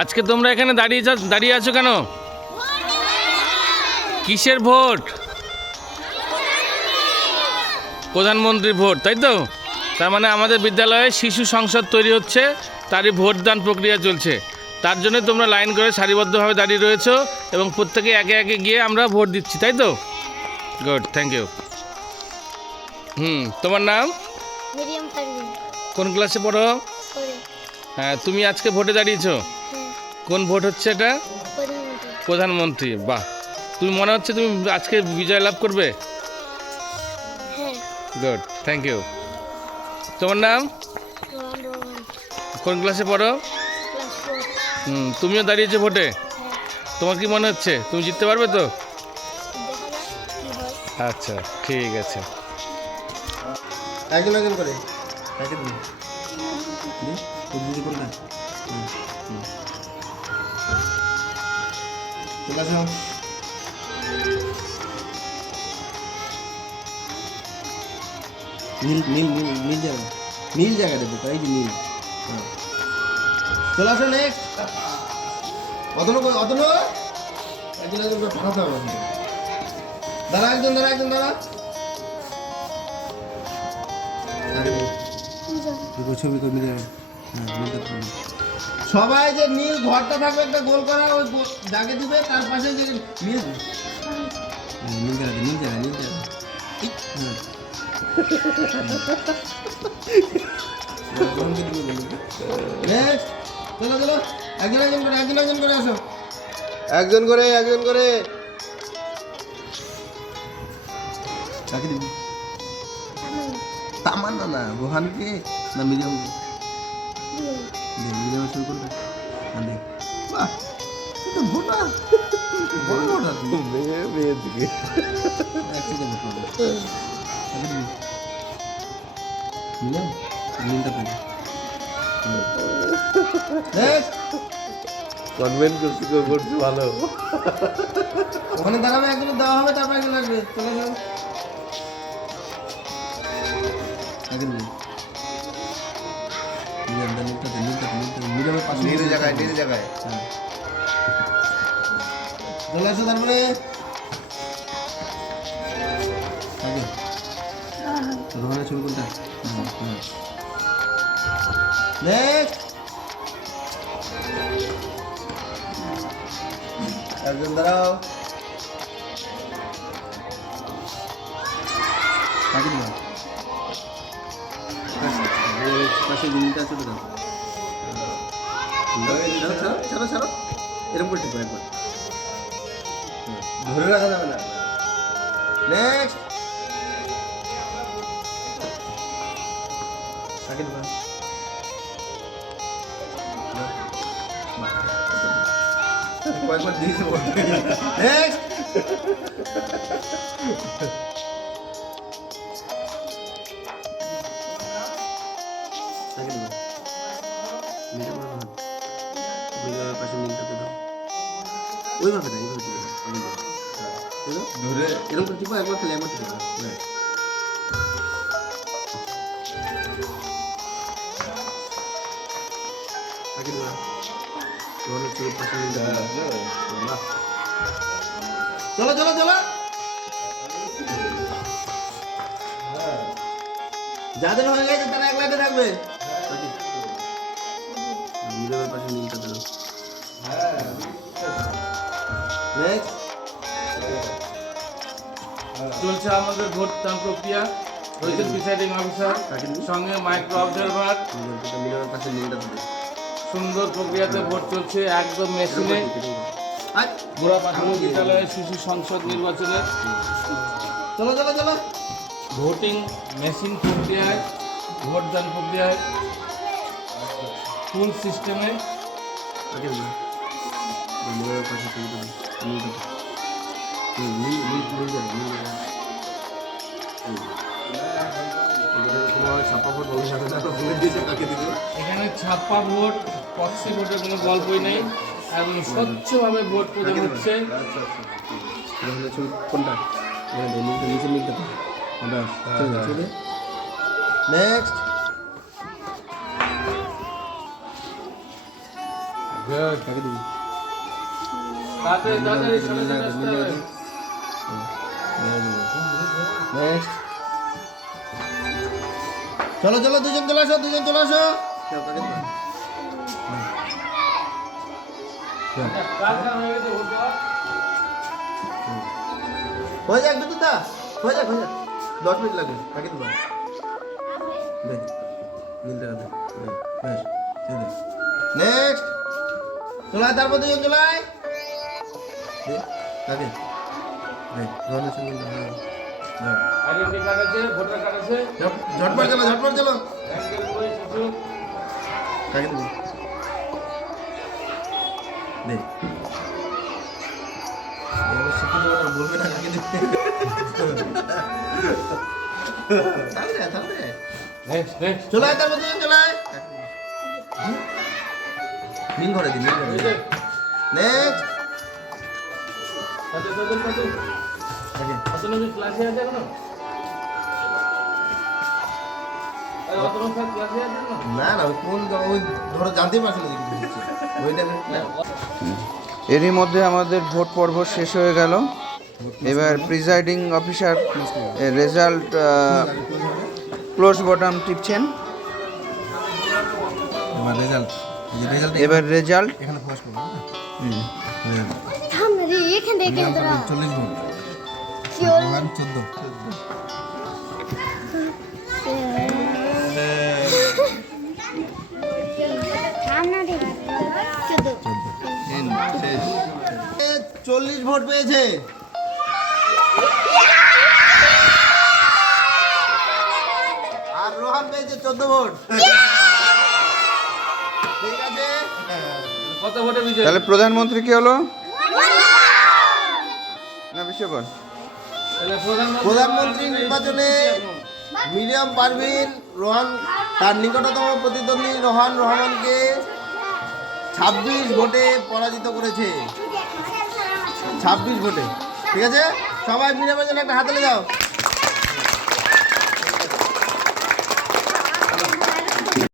আজকে তোমরা এখানে দাঁড়িয়ে আছো কেন? কিসের ভোট? প্রধানমন্ত্রীর ভোট, তাই তো? তার মানে আমাদের বিদ্যালয়ে শিশু সংসদ তৈরি হচ্ছে, তারই ভোটদান প্রক্রিয়া চলছে। তার জন্য তোমরা লাইন করে সারিবদ্ধভাবে দাঁড়িয়ে রয়েছো এবং প্রত্যেকে একে একে গিয়ে আমরা ভোট দিচ্ছি, তাই তো? Good, thank you. তোমার নাম? মিরিয়াম পারভিন। কোন ক্লাসে পড়ো? করে হ্যাঁ, তুমি আজকে ভোটে দাঁড়িয়েছো। হ্যাঁ, কোন ভোট হচ্ছে এটা? প্রধানমন্ত্রী। প্রধানমন্ত্রী। বাহ, তুমি মনে হচ্ছে তুমি আজকে বিজয় লাভ করবে। হ্যাঁ, গুড, থ্যাংক ইউ। তোমার নাম? রোহান রহমান। কোন ক্লাসে পড়ো? ক্লাস 4। তুমিও দাঁড়িয়েছো ভোটে। হ্যাঁ, তোমার কি মনে হচ্ছে তুমি জিততে পারবে তো? দেখা যাক কি হয়। আচ্ছা, ঠিক আছে। একজন একজন করে প্যাকেট দিন কোনটা চলে আসো। নীল নীল নীল নীল জায়গা, নীল জায়গা দেবো তাই যে নীল। হ্যাঁ, চলে আসো। নেক্সট অতনু অতনু একজন একজন করে পাঠাতে হবে। দাঁড়া একজন, দাঁড়া একজন, দাঁড়া। ছবি করে মিলে সবাই যে নীল ঘরটা থাকবে একটা গোল করা, ওই জাগে দিবে তার পাশে যে নীল নীল জায়গা নীল জায়গা নীল জায়গা। চলো চলো একজন একজন করে একজন একজন করে আসো। একজন করে একজন করে কাকে দিবি? তামান্না না, রোহানকে না মিরিয়াম? মিরিয়াম শুরু করবে। দে বাহ, তুই তো ভোটার, বড় ভোটার তুই। মেয়ের দিকে একসাথে ভোট করবে। মিলিয়াম মিলটা পেলে কনভেন্ট করছি, করছি ভালো। ওখানে দাঁড়াবে, একজন দেওয়া হবে, তারপর একজন লাগবে। চলে যাও একজন নীল জায়গায়, নীল জায়গায়। হ্যাঁ, চলে আসো। তারপরে রোহানের ছবি কোনটা? নেক্সট একজন দাঁড়াও। কাকে দিবা? পাশে জিনিসটা আছে তো, ছাড়ো ছাড়ো ছাড়ো, এরকম করে টিপো একবার, ধরে রাখা যাবে না। নেক্সট কাকে দিবা? কয়েকবার দিয়েছে। নেক্সট কাকে দিবা? পাশে মিলটাতে দাও, ওইভাবে দাও, এইভাবে ধরে এরকম করে টিপো একবার, খেলে একবার টিপো। কাকে দিবা? চলো চলো চলো, যাদের হয়ে গেছে তারা এক লাইনে থাকবে। মিলের পাশে নীলটা দিল। নেক্সট চলছে আমাদের ভোটদান প্রক্রিয়া। রয়েছে প্রিসাইডিং অফিসার, সঙ্গে মাইক্রো অবজারভার। মিলের পাশে নীলটা দিল। সুন্দর প্রক্রিয়াতে ভোট চলছে, একদম মেশিনে। গোড়া প্রাথমিক বিদ্যালয়ের শিশু সংসদ নির্বাচনে চলো চলো চলো, ভোটিং মেশিন প্রক্রিয়ায়, ভোটদান প্রক্রিয়ায়, ফুল সিস্টেমে। আগে মিলের পাশে নীলটা নীল নীল নীল নীল তোমার ছাপা ভোট ভবিষ্যতে বলে দিয়েছে কাকে দিবে। এখানে ছাপ্পা ভোট, প্রক্সি ভোটের কোনো গল্পই নেই, এবং স্বচ্ছভাবে ভোট প্রদান হচ্ছে। কোনটা? নিচে মিলটা। নেক্সট কাকে দিবি? তাড়াতাড়ি তাড়াতাড়ি চলে নীল আসতে জায়গা হবে। দে। নেক্সট। চলো চলো দুজন চলে আসো, দুজন চলে আসো। কেউ কাকে দিবি? হয়ে যাক দুটো দা, হয়ে যাক 10 মিনিট লাগবে। কাকে দিবা? দে নীলটা দে। বেশ নেক্সট। চলাই তারপর দুজন চলাই। দে কাকে দে রনের সঙ্গে না। আইডেন্টি কার্ড আছে, ভোটার কার্ড আছে, ঝটপট চলো, ঝটপট চলো। ব্যাংকের বই, শিশু। কাকে দিবি? দে এবার শিখে দেবো না, বলবে না কাকে দিবি। তাহলে নেক্সট নেক্সট। চলাই তারপর দুজন চলাই। নীল ঘরে দিন, নীল ঘরে এই যে, নেক্সট। তাতে তাতে তাতে। অতনু কি ক্লাসে আছে এখনো? এই অতনু স্যার ক্লাসে আছে এখনো? না না ওই কোন ওই ধরো জানতে পারছিল যে কিছু হচ্ছে ওইটা এরই মধ্যে আমাদের ভোট পর্ব শেষ হয়ে গেল। এবার presiding officer result close button টিপছেন। এবার রেজাল্ট, এবার রেজাল্ট এখানে ফোকাস করবো। থাম রে এখানে এখানে তোরা 40 ভোট, চল 14। থাম না রে 14 40 ভোট পেয়েছে। আর রোহান পেয়েছে 14 ভোট। ঠিক আছে, কত ভোটে বিজয়? তাহলে প্রধানমন্ত্রী কি হলো না বিশ্বকর? তাহলে প্রধানমন্ত্রী নির্বাচনে মিরিয়াম পারভিন রোহান তার নিকটতম প্রতিদ্বন্দ্বী রোহান রহমানকে 26 ভোটে পরাজিত করেছে। 26 ভোটে। ঠিক আছে, সবাই মিরামের জন্য একটা হাততালি দাও।